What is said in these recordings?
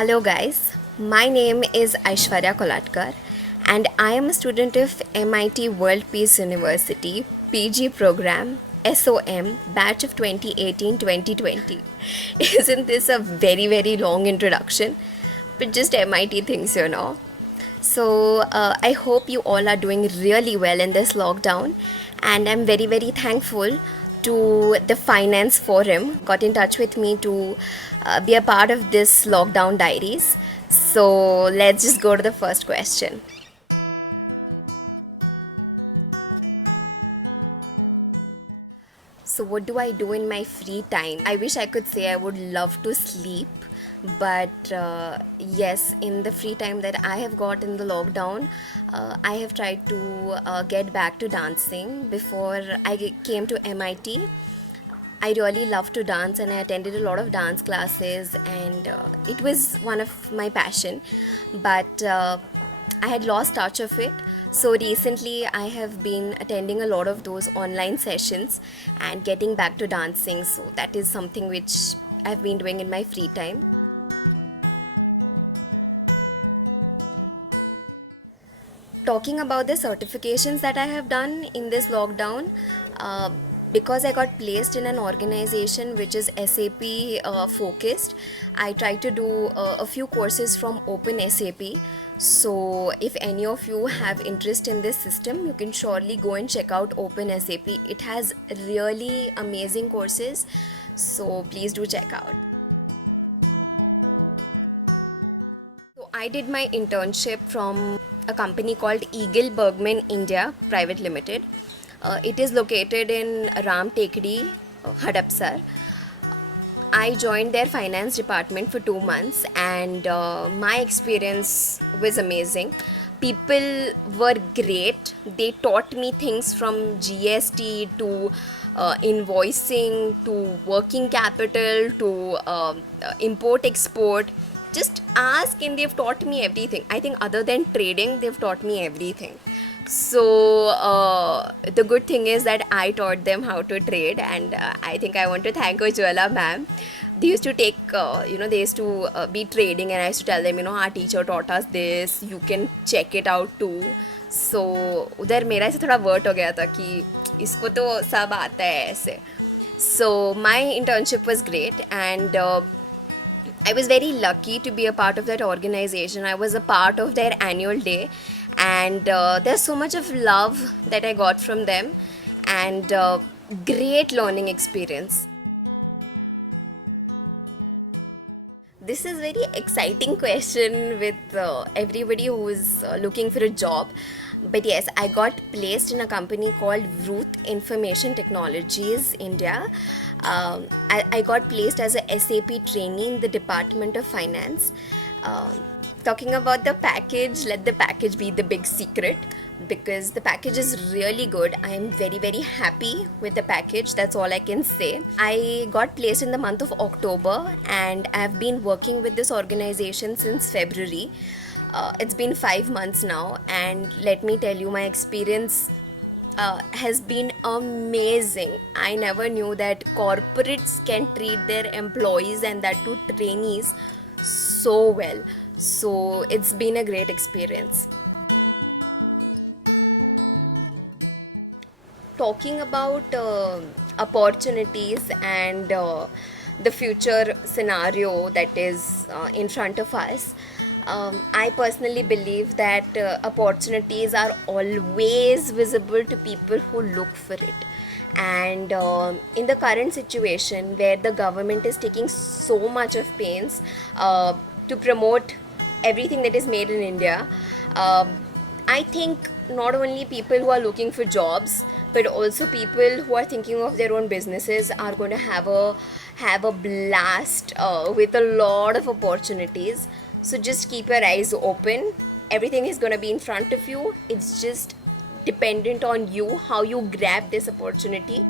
Hello, guys. My name is Aishwarya Kolatkar, and I am a student of MIT World Peace University PG program SOM batch of 2018-2020. Isn't this a very, very long introduction? But just MIT things. So, I hope you all are doing really well in this lockdown, and I'm very, very thankful to the Finance Forum got in touch with me to be a part of this lockdown diaries. So, let's just go to the first question. So, what do I do in my free time? I wish I could say I would love to sleep, but yes, in the free time that I have got in the lockdown, I have tried to get back to dancing. Before I came to MIT, I really love to dance and I attended a lot of dance classes, and it was one of my passion. But I had lost touch of it. So recently I have been attending a lot of those online sessions and getting back to dancing. So that is something which I've been doing in my free time. Talking about the certifications that I have done in this lockdown, uh, because I got placed in an organization which is SAP focused, I tried to do a few courses from Open SAP. So, if any of you have interest in this system, you can surely go and check out Open SAP. It has really amazing courses, so please do check out. So I did my internship from a company called Eagle Bergman India Private Limited. It is located in Ram Tekdi, Hadapsar. I joined their finance department for 2 months, and my experience was amazing. People were great. They taught me things from GST to invoicing to working capital to import export. Just ask, and they've taught me everything. I think, other than trading, they've taught me everything. So the good thing is that I taught them how to trade, and I think I want to thank Ujwala ma'am. They used to take, they used to be trading, and I used to tell them, our teacher taught us this. You can check it out too. So उधर मेरा ऐसे थोड़ा वर्ट हो गया था कि इसको तो सब आता है ऐसे. So my internship was great, and I was very lucky to be a part of that organization. I was a part of their annual day, and there's so much of love that I got from them, and great learning experience. This is very exciting question with everybody who is looking for a job. But yes, I got placed in a company called Ruth Information Technologies India. I got placed as a SAP trainee in the Department of Finance. Um Talking about the package, let the package be the big secret, because the package is really good. I am very, very happy with the package. That's all I can say. I got placed in the month of October, and I've been working with this organization since February. It's been 5 months now, and let me tell you, my experience has been amazing. I never knew that corporates can treat their employees, and that to trainees, so well. So it's been a great experience. Talking about opportunities and the future scenario that is in front of us, I personally believe that opportunities are always visible to people who look for it. And in the current situation where the government is taking so much of pains to promote everything that is made in India, um, I think not only people who are looking for jobs, but also people who are thinking of their own businesses are going to have a blast with a lot of opportunities. So just keep your eyes open. Everything is going to be in front of you. It's just dependent on you how you grab this opportunity.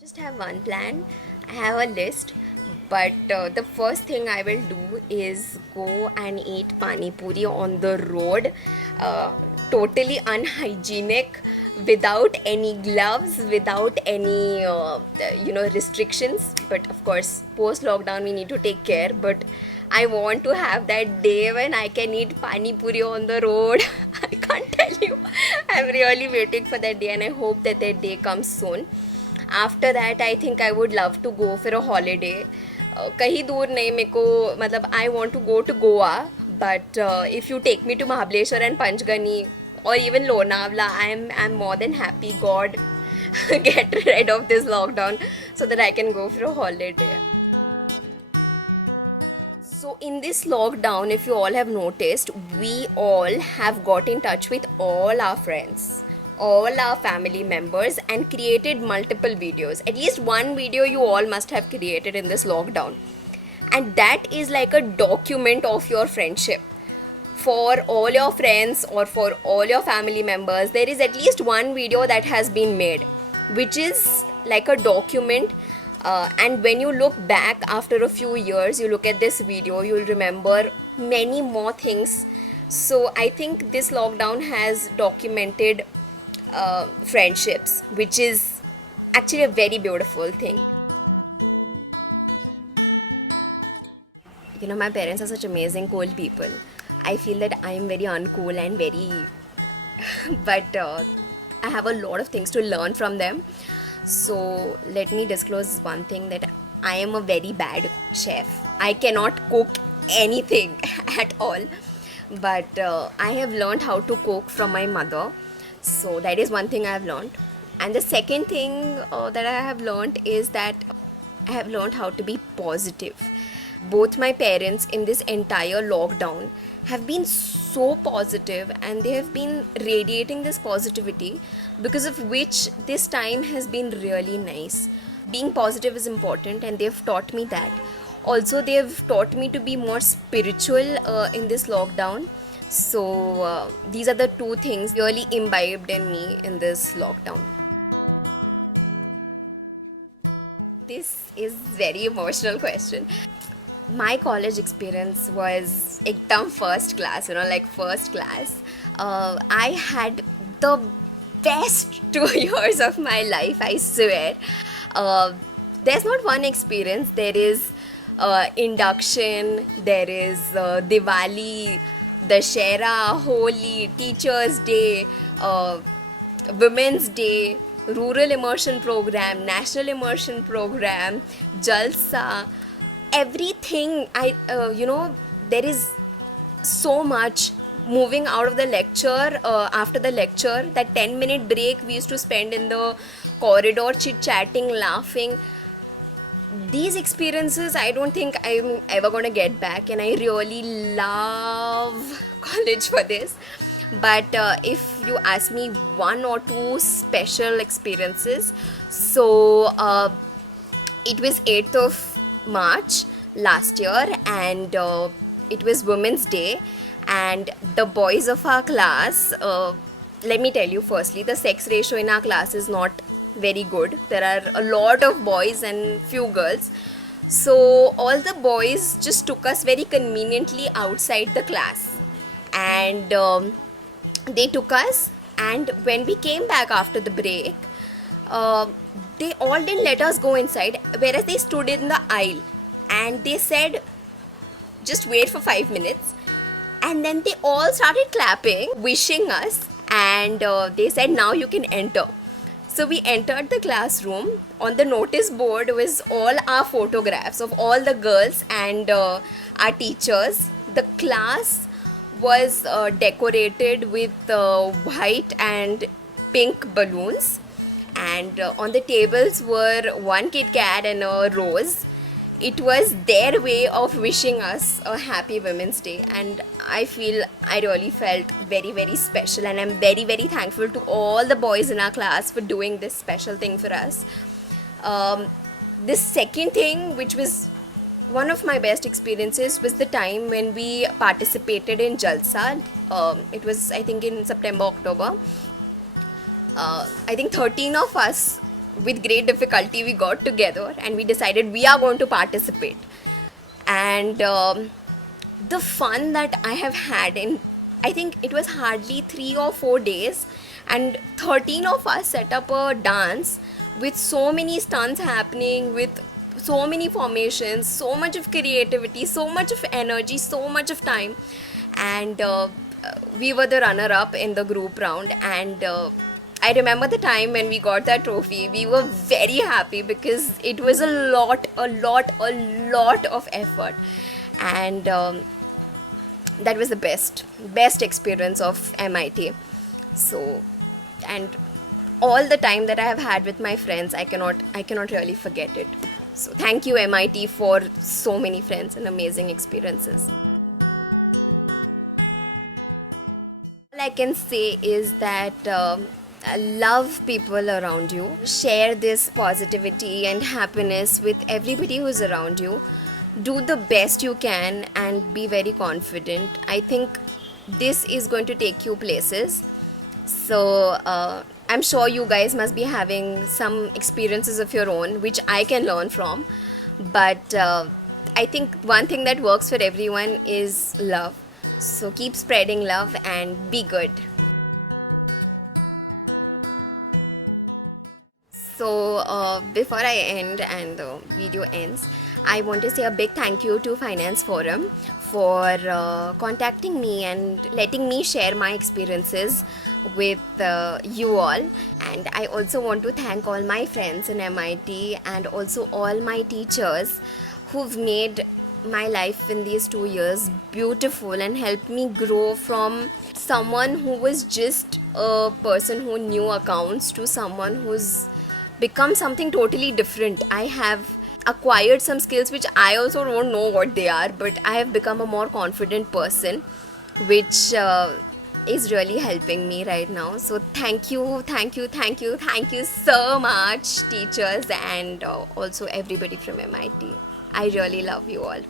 Just have one plan. I have a list. but the first thing I will do is go and eat pani puri on the road, uh, totally unhygienic, without any gloves, without any restrictions. But of course, post lockdown we need to take care. But I want to have that day when I can eat pani puri on the road. I can't tell you. I'm really waiting for that day, and I hope that day comes soon. After that I think I would love to go for a holiday. कहीं दूर नहीं मेरे को, मतलब I want to go to Goa, but if you take me to Mahabaleshwar and Panchgani or even Lonavala, I'm more than happy. God, get rid of this lockdown so that I can go for a holiday. So in this lockdown, if you all have noticed, we all have got in touch with all our friends, all our family members, and created multiple videos. At least one video you all must have created in this lockdown. And that is like a document of your friendship. For all your friends or for all your family members, there is at least one video that has been made, which is like a document. And when you look back after a few years, you look at this video, you'll remember many more things. So I think this lockdown has documented friendships, which is actually a very beautiful thing. My parents are such amazing, cool people. I feel that I am very uncool and very but I have a lot of things to learn from them. So let me disclose one thing, that I am a very bad chef. I cannot cook anything at all, but I have learned how to cook from my mother. So that is one thing I have learned. And the second thing that I have learned is that I have learned how to be positive. Both my parents in this entire lockdown have been so positive, and they have been radiating this positivity, because of which this time has been really nice. Being positive is important, and they've taught me that. Also, they've taught me to be more spiritual in this lockdown. So these are the two things really imbibed in me in this lockdown. This is very emotional question. My college experience was ekdam first class, like first class. I had the best 2 years of my life, I swear. There's not one experience. There is induction, there is Diwali, Dashera, Holi, Teachers Day, Women's Day, Rural Immersion Program, National Immersion Program, Jalsa, everything. There is so much. Moving out of the lecture, after the lecture, that 10-minute break we used to spend in the corridor chit chatting, laughing. These experiences I don't think I'm ever going to get back, and I really love college for this. But if you ask me one or two special experiences, so it was 8th of March last year, and it was Women's Day, and the boys of our class, let me tell you, firstly, the sex ratio in our class is not very good. There are a lot of boys and few girls. So all the boys just took us very conveniently outside the class, and they took us, and when we came back after the break, they all didn't let us go inside, whereas they stood in the aisle, and they said, just wait for 5 minutes. And then they all started clapping, wishing us, and they said, now you can enter. So we entered the classroom. On the notice board was all our photographs of all the girls and our teachers. The class was decorated with white and pink balloons, and on the tables were one Kit Kat and a rose. It was their way of wishing us a happy Women's Day, and I feel I really felt very, very special, and I'm very, very thankful to all the boys in our class for doing this special thing for us. This second thing, which was one of my best experiences, was the time when we participated in Jalsa. It was, I think, in September, October. I think 13 of us with great difficulty we got together and we decided we are going to participate. And the fun that I have had in, I think it was hardly 3 or 4 days, and 13 of us set up a dance with so many stunts happening, with so many formations, so much of creativity, so much of energy, so much of time. And we were the runner up in the group round. And I remember the time when we got that trophy. We were very happy because it was a lot of effort. And that was the best experience of MIT. So, and all the time that I have had with my friends, I cannot really forget it. So thank you MIT for so many friends and amazing experiences. All I can say is that love people around you, share this positivity and happiness with everybody who's around you, do the best you can, and be very confident. I think this is going to take you places. So I'm sure you guys must be having some experiences of your own which I can learn from. But I think one thing that works for everyone is love. So keep spreading love and be good. So before I end and the video ends, I want to say a big thank you to Finance Forum for contacting me and letting me share my experiences with you all. And I also want to thank all my friends in MIT and also all my teachers who've made my life in these 2 years beautiful and helped me grow from someone who was just a person who knew accounts to someone who's become something totally different. I have acquired some skills which I also don't know what they are, but I have become a more confident person, which is really helping me right now. So thank you, thank you, thank you, thank you so much, teachers, and also everybody from MIT. I really love you all.